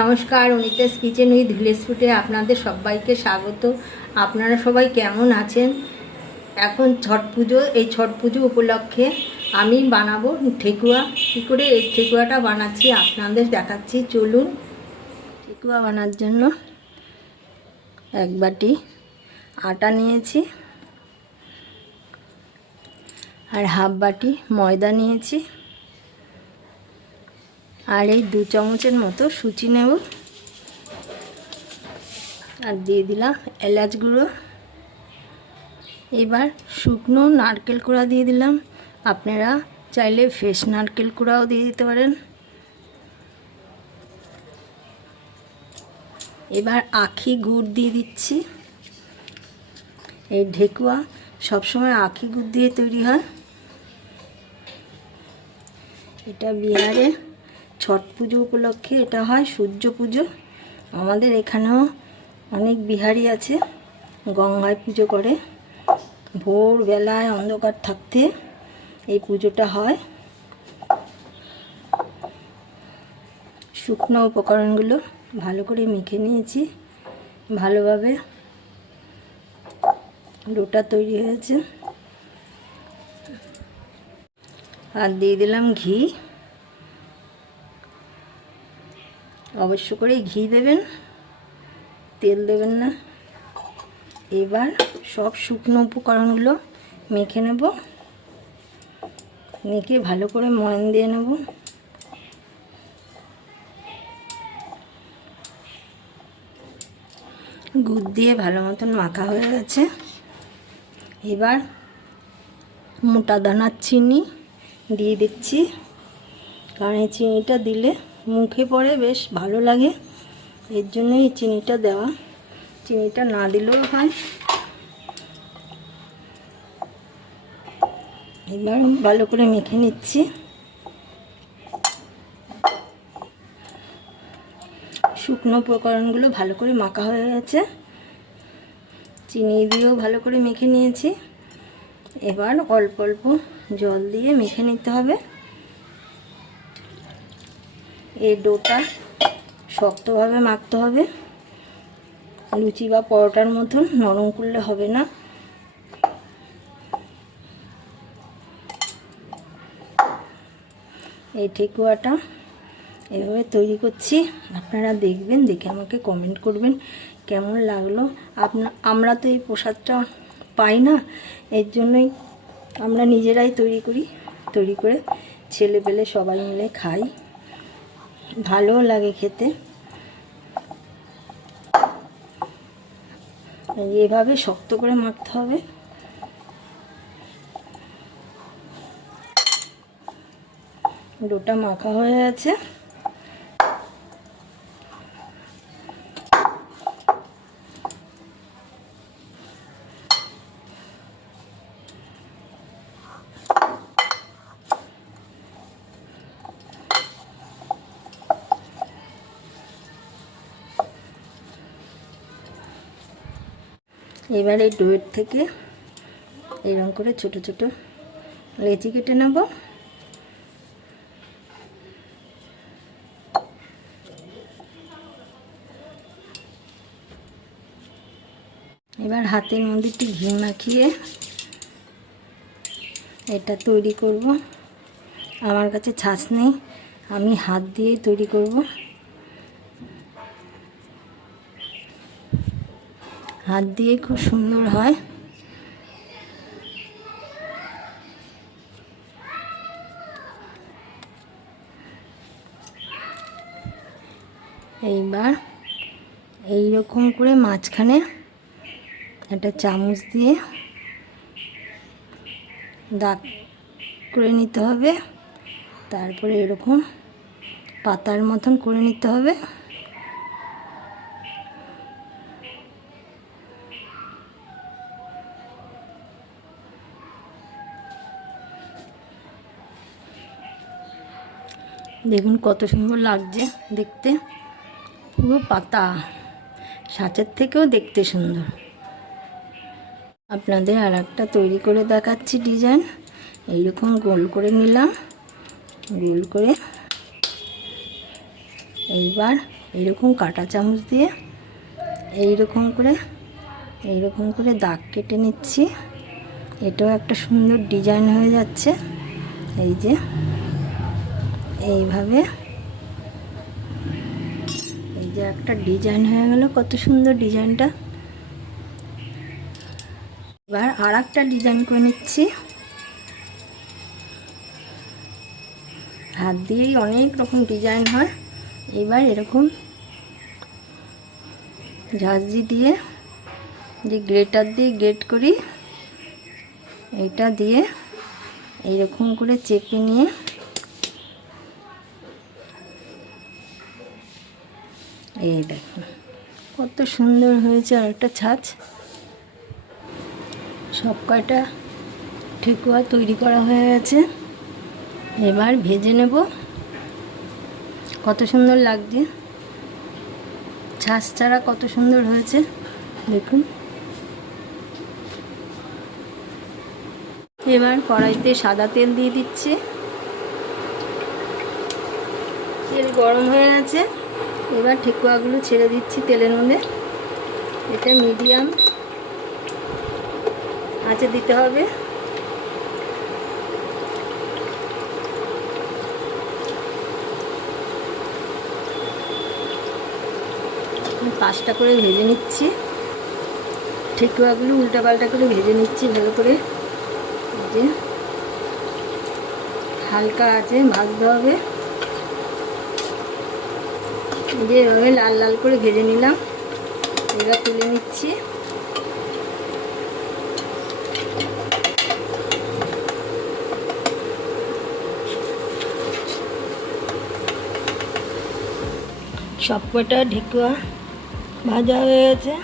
নমস্কার, Anita's kitchen with village ফুটে আপনাদের সবাইকে স্বাগত। আপনারা সবাই কেমন আছেন? এখন ছট পুজো, এই ছট পুজো উপলক্ষে আমি বানাবো ঠেকুয়া। কী করে এই ঠেকুয়াটা বানাচ্ছি আপনাদের দেখাচ্ছি। চলুন ঠেকুয়া বানার জন্য এক বাটি আটা নিয়েছি আর হাফ বাটি ময়দা নিয়েছি। আর এই দু চামচের মতো সুচি নেব। আর দিয়ে দিলাম এলাচ গুঁড়ো। এবার শুকনো নারকেল কুড়া দিয়ে দিলাম। আপনারা চাইলে ফ্রেশ নারকেল কুড়াও দিয়ে দিতে পারেন। এবার আখি গুড় দিয়ে দিচ্ছি। এই ঢেকুয়া সবসময় আখি গুড় দিয়ে তৈরি হয়। এটা বিহারে ছট পুজো উপলক্ষে এটা হয়, সূর্য পুজো। আমাদের এখানেও অনেক বিহারি আছে, গঙ্গায় পুজো করে। ভোরবেলায় অন্ধকার থাকতে এই পুজোটা হয়। শুকনো উপকরণগুলো ভালো করে মেখে নিয়েছি, ভালোভাবে ডোটা তৈরি হয়েছে। আর দিয়ে দিলাম ঘি। অবশ্য করে ঘি দেবেন। তেল দেবেন না। এবার সব শুকনো উপকরণগুলো মেখে নেব। মেখে ভালো করে ময়ন দিয়ে নেব। গুড় দিয়ে ভালো মতন মাখা হয়ে গেছে। এবার মোটা দানার চিনি দিয়ে দিচ্ছি। কারণ এই চিনিটা দিলে মুখে পড়ে বেশ ভালো লাগে। এর জন্য এই চিনিটা দেওয়া। চিনিটা না দিলেও হয়। এবার ভালো করে মেখে নিচ্ছি। শুকনো উপকরণগুলো ভালো করে মাখা হয়ে গেছে। চিনি দিয়েও ভালো করে মেখে নিয়েছি। এবার অল্প অল্প জল দিয়ে মেখে নিতে হবে। এই ডোটা শক্তভাবে মাখতে হবে। লুচি বা পরোটার মতন নরম করলে হবে না। এই ঠেকুয়াটা এভাবে তৈরি করছি। আপনারা দেখবেন, দেখে আমাকে কমেন্ট করবেন কেমন লাগল। আপনা, আমরা তো এই প্রসাদটা পাই না, এর জন্যই আমরা নিজেরাই তৈরি করি। তৈরি করে ছেলে পেলে সবাই মিলে খাই। ভালোও লাগে খেতে। এভাবে শক্ত করে মাখতে হবে। ডোটা মাখা হয়ে গেছে। এবার এই ডোয়ের থেকে এরকম করে ছোট ছোট লেচি কেটে নেব। এবার হাতের একটু ঘি মাখিয়ে এটা তৈরি করব। আমার কাছে ছাঁচ নেই আমি হাত দিয়েই তৈরি করব। হাত দিয়ে খুব সুন্দর হয়। এইবার এই রকম করে মাঝখানে একটা চামচ দিয়ে দাগ করে নিতে হবে। তারপরে এরকম পাতার মতন করে নিতে হবে। দেখুন কত সুন্দর লাগছে দেখতে। পুরো পাতা। সাঁচের থেকেও দেখতে সুন্দর। আপনাদের আর একটা তৈরি করে দেখাচ্ছি ডিজাইন। এইরকম গোল করে নিলাম। গোল করে এইবার এইরকম কাঁটা চামচ দিয়ে এইরকম করে এইরকম করে দাগ কেটে নিচ্ছি। এটাও একটা সুন্দর ডিজাইন হয়ে যাচ্ছে। এই যে এইভাবে। এই যে একটা ডিজাইন হয়ে গেল, কত সুন্দর ডিজাইনটা। এবার আর একটা ডিজাইন করে নিচ্ছি। হাত দিয়েই অনেক রকম ডিজাইন হয়। এবার এরকম ঝাঁঝরি দিয়ে যে গ্রেটার দিয়ে গ্রেট করি, এটা দিয়ে এইরকম করে চেপে নিয়ে এই দেখুন কত সুন্দর হয়েছে আর একটা ছাঁচ। সব কয়টা ঠেকুয়া তৈরি করা হয়ে গেছে। এবার ভেজে নেব। কত সুন্দর লাগছে। ছাঁচ ছাড়া কত সুন্দর হয়েছে, দেখুন। এবার কড়াইতে সাদা তেল দিয়ে দিচ্ছে। তেল গরম হয়ে গেছে। এবার ঠেকুয়াগুলো ছেড়ে দিচ্ছি তেলের মধ্যে। এটা মিডিয়াম আঁচে দিতে হবে। পাঁচটা করে ভেজে নিচ্ছি। ঠেকুয়াগুলো উল্টাপাল্টা করে ভেজে নিচ্ছি ভালো করে। যে হালকা আছে ভাজতে হবে। যে এভাবে লাল লাল করে ভেজে নিলাম। এবার তুলে নিচ্ছি। সব কটা ঢেকুয়া ভাজা হয়ে গেছে।